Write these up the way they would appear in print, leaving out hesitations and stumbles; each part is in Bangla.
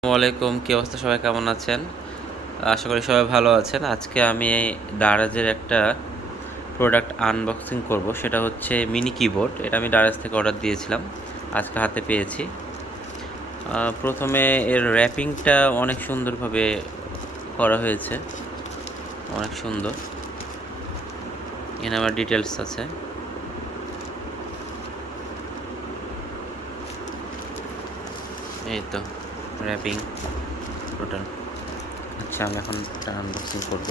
আসসালামু আলাইকুম। কি অবস্থা? সবাই কেমন আছেন? আশা করি সবাই ভালো আছেন। আজকে আমি এই দারাজের একটা প্রোডাক্ট আনবক্সিং করব। সেটা হচ্ছে মিনি কিবোর্ড। এটা আমি দারাজ থেকে অর্ডার দিয়েছিলাম। আজকে হাতে পেয়েছি। প্রথমে এর র্যাপিংটা অনেক সুন্দরভাবে করা হয়েছে। অনেক সুন্দর। এখানে আমার ডিটেইলস আছে। এই তো র্যাপিং টোটাল। আচ্ছা, আমি এখন এটা আনবক্সিং করব।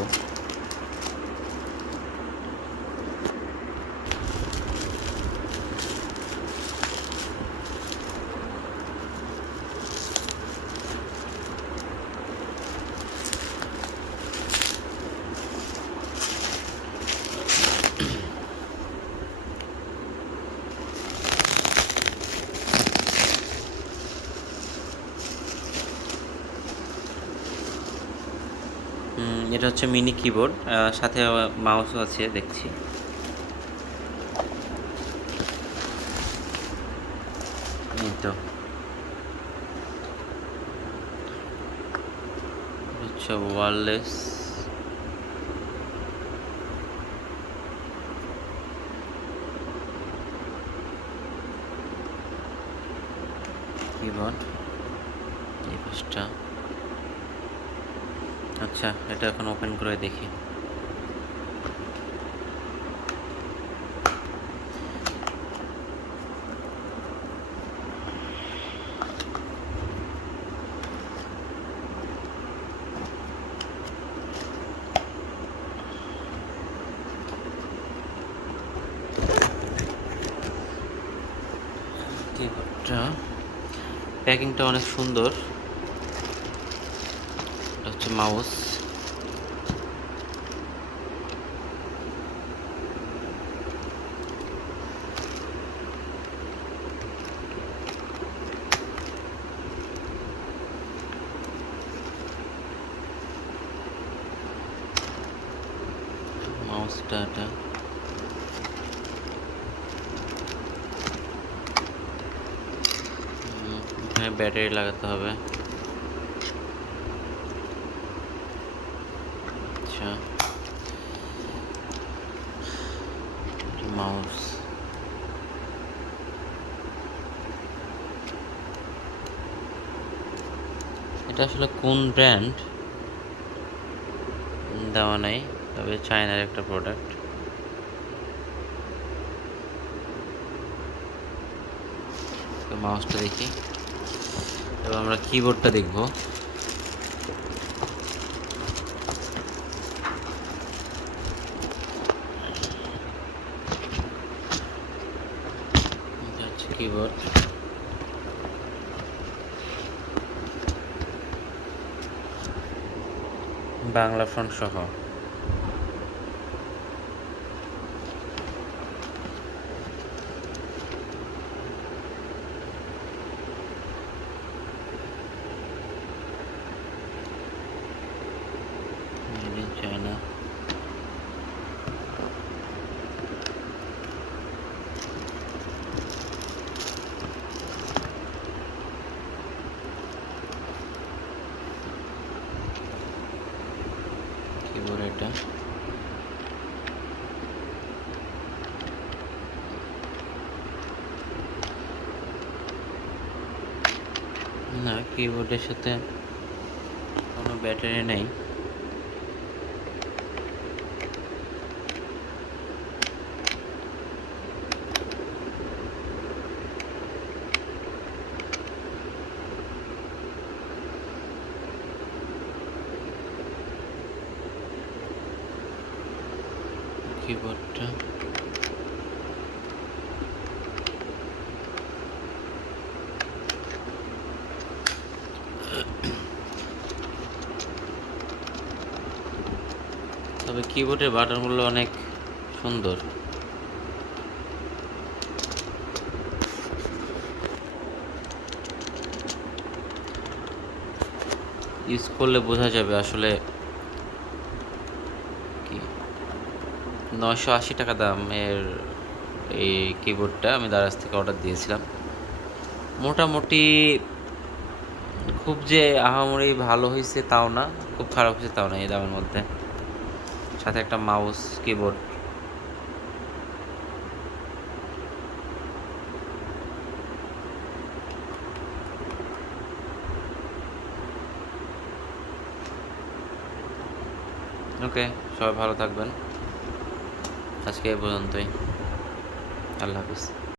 এটা হচ্ছে মিনি কিবোর্ড, সাথে মাউসও আছে দেখছি। এই তো হচ্ছে ওয়্যারলেস কিবোর্ড। এই পাশটা। আচ্ছা, এটা এখন ওপেন করে দেখি। কিবোর্ডটা প্যাকিংটা অনেক সুন্দর। এটা হচ্ছে মাউস। মাউসটা এটা এখানে ব্যাটারি লাগাতে হবে। আচ্ছা, মাউস। এটা আসলে কোন ব্র্যান্ড দেওয়া নাই, তবে চায়নার একটা প্রোডাক্ট। মাউসটা দেখি, এবার আমরা কিবোর্ডটা দেখব। এটা হচ্ছে কিবোর্ড। বাংলা ফন্ট সহ। Made in China. কিবোর্ড এটা। না, কিবোর্ডের সাথে কোনো ব্যাটারি নেই। কিবোর্ডটা তবে কিবোর্ডের বাটনগুলো অনেক সুন্দর। ইউজ করলে বোঝা যাবে আসলে কি। 980 টাকা দামের এই কিবোর্ডটা আমি দারাজ থেকে অর্ডার দিয়েছিলাম। মোটামুটি খুব যে আহামরি ভালো হয়েছে তাও না, খুব খারাপ হয়েছে তাও না, এই দামের মধ্যে। সাথে একটা মাউস কিবোর্ড। ওকে, সবাই ভালো থাকবেন। আজকে এই পর্যন্তই। আল্লাহ হাফিজ।